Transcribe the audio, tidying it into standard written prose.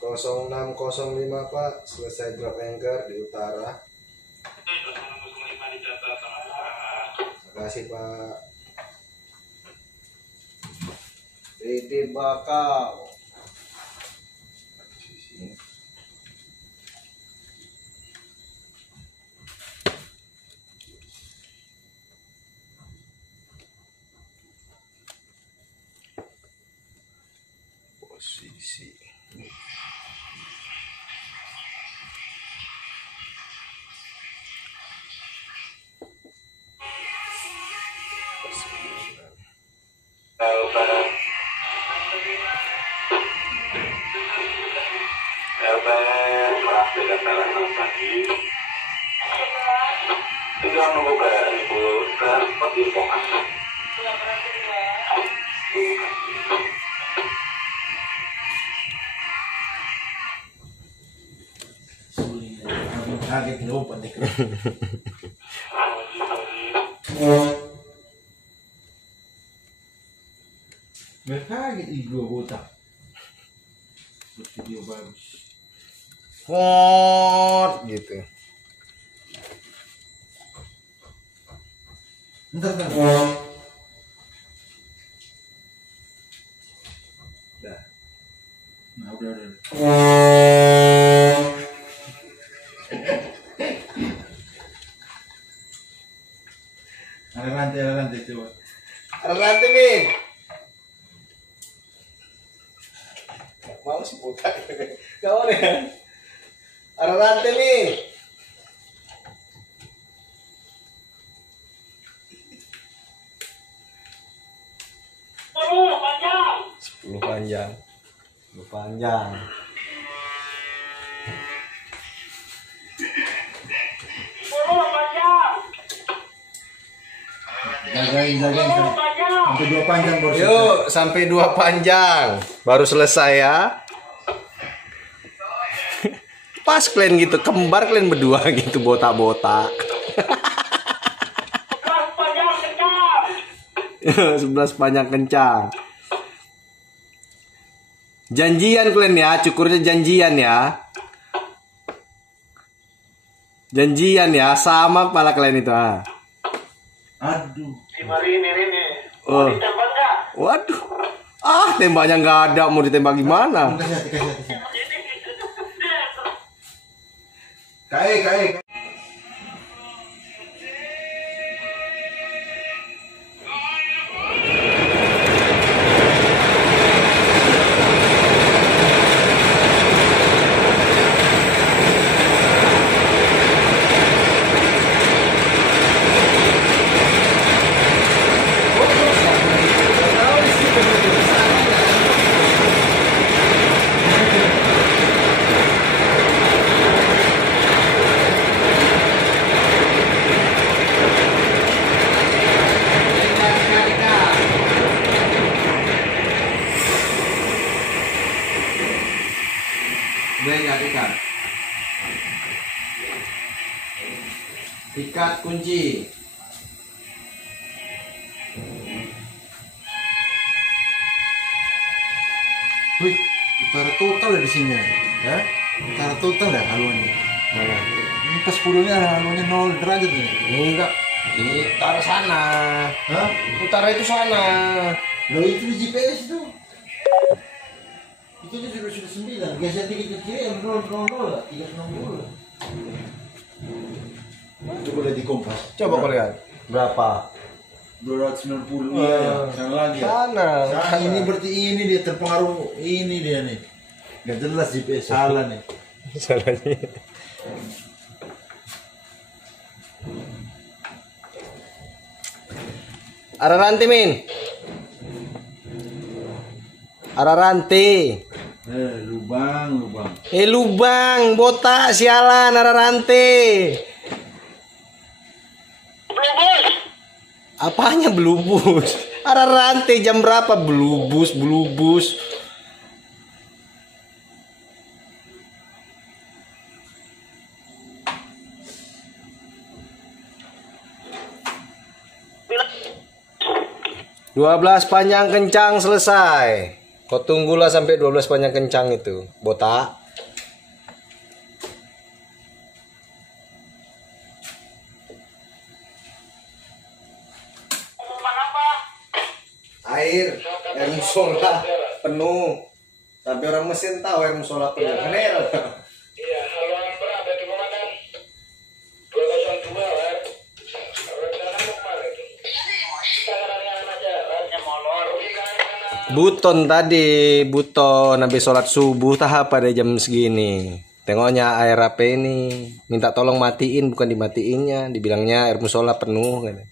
0605 Pak, selesai drop anchor di utara. Terima kasih Pak. Dede Bakau. Posisi. Kaget lompat deh. Kaget igo botak. Video bagus. Gitu. Bentar. Dah. Nah, udah. Ada rantai coba. Ada rantai Min. Mau sih buka. Kau nih. Ada rantai nih. Sepuluh panjang. Jagain sampai 2 panjang baru. Yuk, sampai 2 panjang baru selesai ya. Pas kalian gitu, kembar kalian berdua gitu, botak-botak. 11 panjang kencang. Janjian kalian ya, cukurnya janjian ya. Janjian ya, sama kepala kalian itu. Aduh. Ini. Oh. Ditembak nggak? Waduh. Tembaknya nggak ada, mau ditembak gimana? Kasih hati. Kai. Ikat kunci. Wih, utara total di sini ya. Utara total ya haluannya. Mana? Ini pas 10-nya haluannya 0 derajat nih. Enggak. Di utara sana. Hah? Utara itu sana. Loh itu di GPS itu. Itu sudah 9. Geser dikit ke kiri yang 0 lah. 390. Coba lihat di kompas. Coba kau lihat. Berapa? 290. Iya, sana lagi ya. Sana. Ini berarti ini dia terpengaruh ini dia nih. Gak jelas GPS salah nih. Salahnya. Ada rantai Min. Ada rantai. Lubang. Lubang, botak, sialan, ada rantai. Apanya belubus? Ada rantai jam berapa belubus. Dua 12 panjang kencang selesai. Kau tunggulah sampai 12 panjang kencang itu, botak. Air musola penuh. Tapi orang mesin tahu air musola penuh. Bener. Iya, haluan berapa di komandan? 202 kan? Rencana mau kemarin. Kita kadang-kadang aja, harusnya molor. Buton tadi, buton habis sholat subuh tahap pada jam segini. Tengoknya air apa ini, minta tolong matiin bukan dimatiinnya, dibilangnya air musola penuh kan.